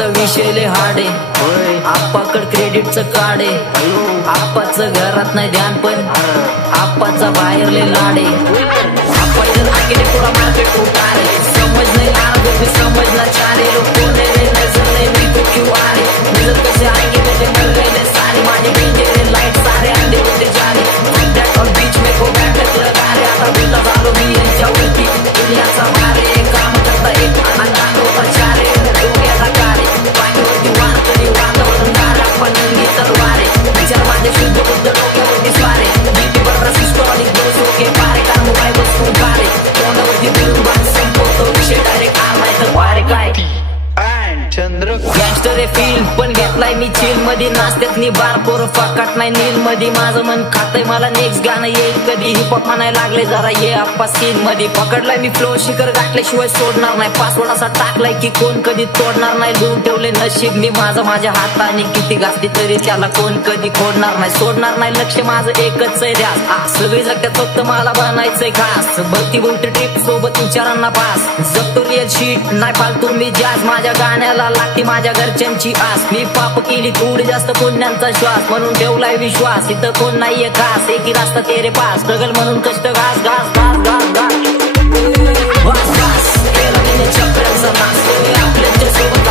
आप्पाचा विषय लय हार्ड आहे, आप्पाकड क्रेडिटचं कार्ड आहे, आप्पाचं घरात नाही ध्यान पण आप्पाचा बाहेर लय लाड आहे. आप्पा इधर आगे थोड़ा मार्केट उतार है, समझ नहीं आ रहा तो समझना चाह रहे लोग कौन है, नजर नहीं भी तो क्यों आ रहे, नजर कैसे आएंगे मुझे मर गए सारे माने डीजे लाइट सारे अंधे होते जा रहे, कॉन्टैक्ट और बीच में को बैठक लगा रहे, आता बोलता झालो मी यांच्यावरती दुनियाचा भारे, काम करता एक अंधार होता चारे, डोक्याचा कारे पाणीवरती वाहतरी वातावरण गार, आपण नंगी तलवारे विचार माझे शुद्ध बुद्ध डोक्यावरती स्वारे, बीपी बरोबर सिस्टॉलिक दोष के पारे का मोबाईल बसून कारे, तोंडावरती बोलून बात संपवतो विषय डायरेक्ट आलाय तर वारे काय गँगस्टर आहे फील पण घेतलाय मी चिल मध्ये, नाचत्यात नी बार पोर फाकाट नाही नील मध्ये, माझं मन खातय मला नेक्स्ट गाणं येईल कधी, हिपहॉप म्हणायला लागले जरा ये आप्पा स्किन मध्ये, पकडलाय मी फ्लो शिखर गाठल्याशिवाय सोडणार नाही, पासवर्ड असा टाकलाय की कोण कधी तोडणार नाही, लिहून ठेवले नशीब मी माझं माझ्या हाताने, किती घासली तरी त्याला कोण कधी खोडणार नाही, सोडणार नाही लक्ष माझं एकच आहे ध्यास, सगळी जगत्यात फक्त मला बनायचंय खास, भरती बुलट ट्रिप सोबत विचारांना पास, जगतो रिअल शीट नाही फालतू मी जास्त, माझ्या गाण्याला लागते माझ्या घरच्यांची आस, मी पाप केली थोडी जास्त पुण्यांचा श्वास, म्हणून ठेवलाय विश्वास इथं कोण नाहीये खास, एकी रास्ता तेरे पास स्ट्रगल म्हणून कष्ट घास घास घास घास घास घास घास, केला मी चक्राचा नास, आपल्याच्या सोबत